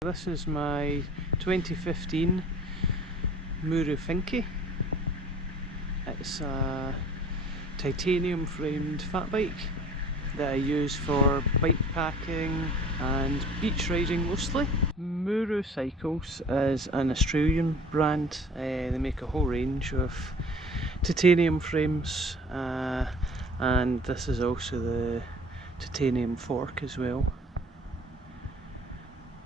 This is my 2015 Muru Finke. It's a titanium framed fat bike that I use for bike packing and beach riding mostly. Muru Cycles is an Australian brand. They make a whole range of titanium frames, and this is also the titanium fork as well.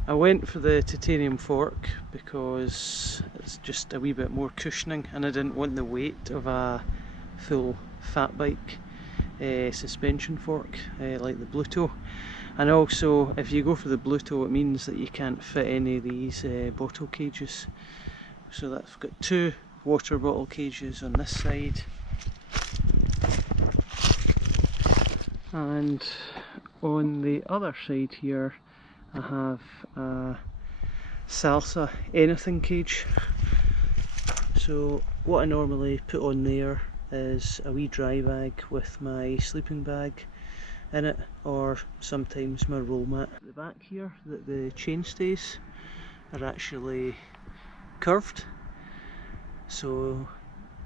I went for the titanium fork because it's just a wee bit more cushioning and I didn't want the weight of a full fat bike suspension fork like the Bluto. And also, if you go for the Bluto, it means that you can't fit any of these bottle cages. So that's got two water bottle cages on this side, and on the other side here I have a salsa anything cage. So what I normally put on there is a wee dry bag with my sleeping bag in it, or sometimes my roll mat. At the back here, the chainstays are actually curved, so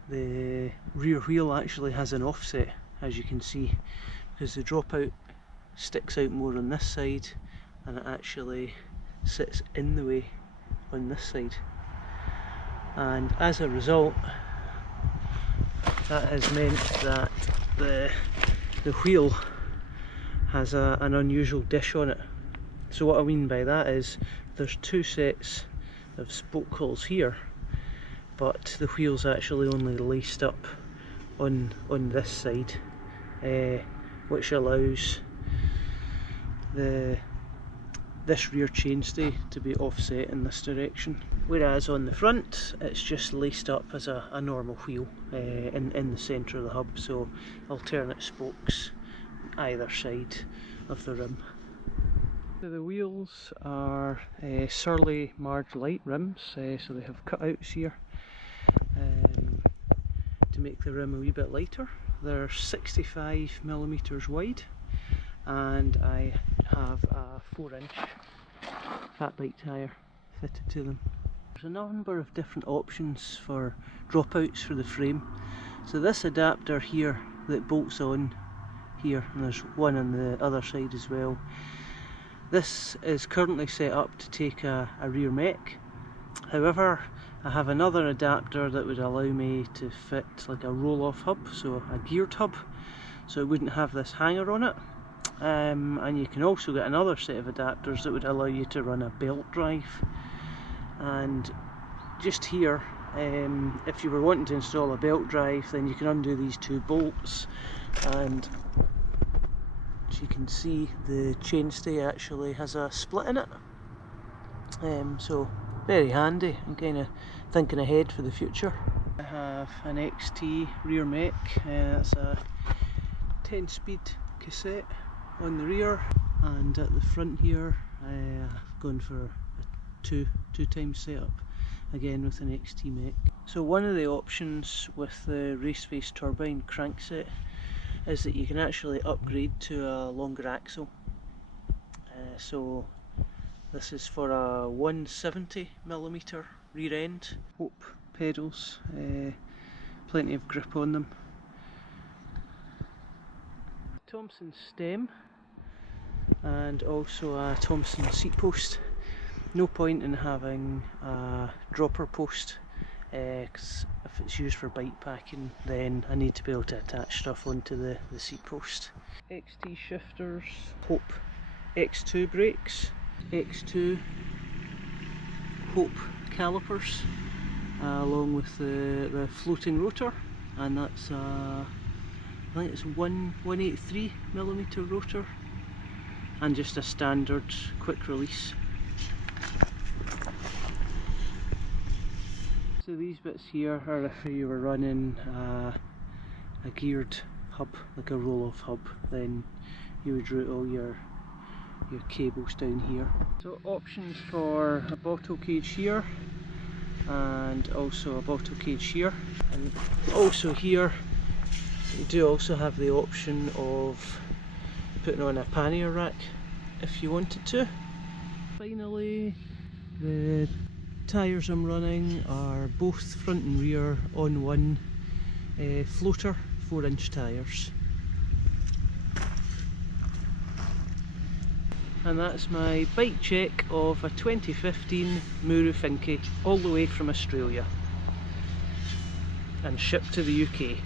the rear wheel actually has an offset, as you can see, because the dropout sticks out more on this side and it actually sits in the way on this side, and as a result that has meant that the wheel has an unusual dish on it. So what I mean by that is there's two sets of spoke holes here, but the wheel's actually only laced up on this side, which allows this rear chainstay to be offset in this direction, whereas on the front it's just laced up as a normal wheel in the centre of the hub, so alternate spokes either side of the rim. So the wheels are Surly Marge Light rims, so they have cutouts here to make the rim a wee bit lighter. They're 65mm wide, and I have a 4-inch fat bike tyre fitted to them. There's a number of different options for dropouts for the frame. So this adapter here that bolts on here, and there's one on the other side as well, this is currently set up to take a rear mech. However, I have another adapter that would allow me to fit like a roll-off hub, so a geared hub, so it wouldn't have this hanger on it. And you can also get another set of adapters that would allow you to run a belt drive. And just here, if you were wanting to install a belt drive, then you can undo these two bolts, and as you can see, the chainstay actually has a split in it. So very handy. I'm kind of thinking ahead for the future. I have an XT rear mech. That's a 10-speed cassette on the rear, and at the front here I've gone for a two times setup, again with an XT mech. So one of the options with the Raceface turbine crankset is that you can actually upgrade to a longer axle. So this is for a 170mm rear end. Hope pedals, plenty of grip on them. Thompson stem, and also a Thompson seat post. No point in having a dropper post, because if it's used for bike packing, then I need to be able to attach stuff onto the seat post. XT shifters, Hope X2 brakes, X2 Hope calipers, along with the floating rotor, and that's I think it's 183mm rotor, and just a standard quick release. So these bits here are if you were running a geared hub, like a roll-off hub, then you would route all your cables down here. So options for a bottle cage here, and also a bottle cage here, and also here you do also have the option of putting on a pannier rack if you wanted to. Finally, The tyres I'm running are both front and rear on one floater 4-inch tyres. And that's my bike check of a 2015 Muru Finke, all the way from Australia and shipped to the UK.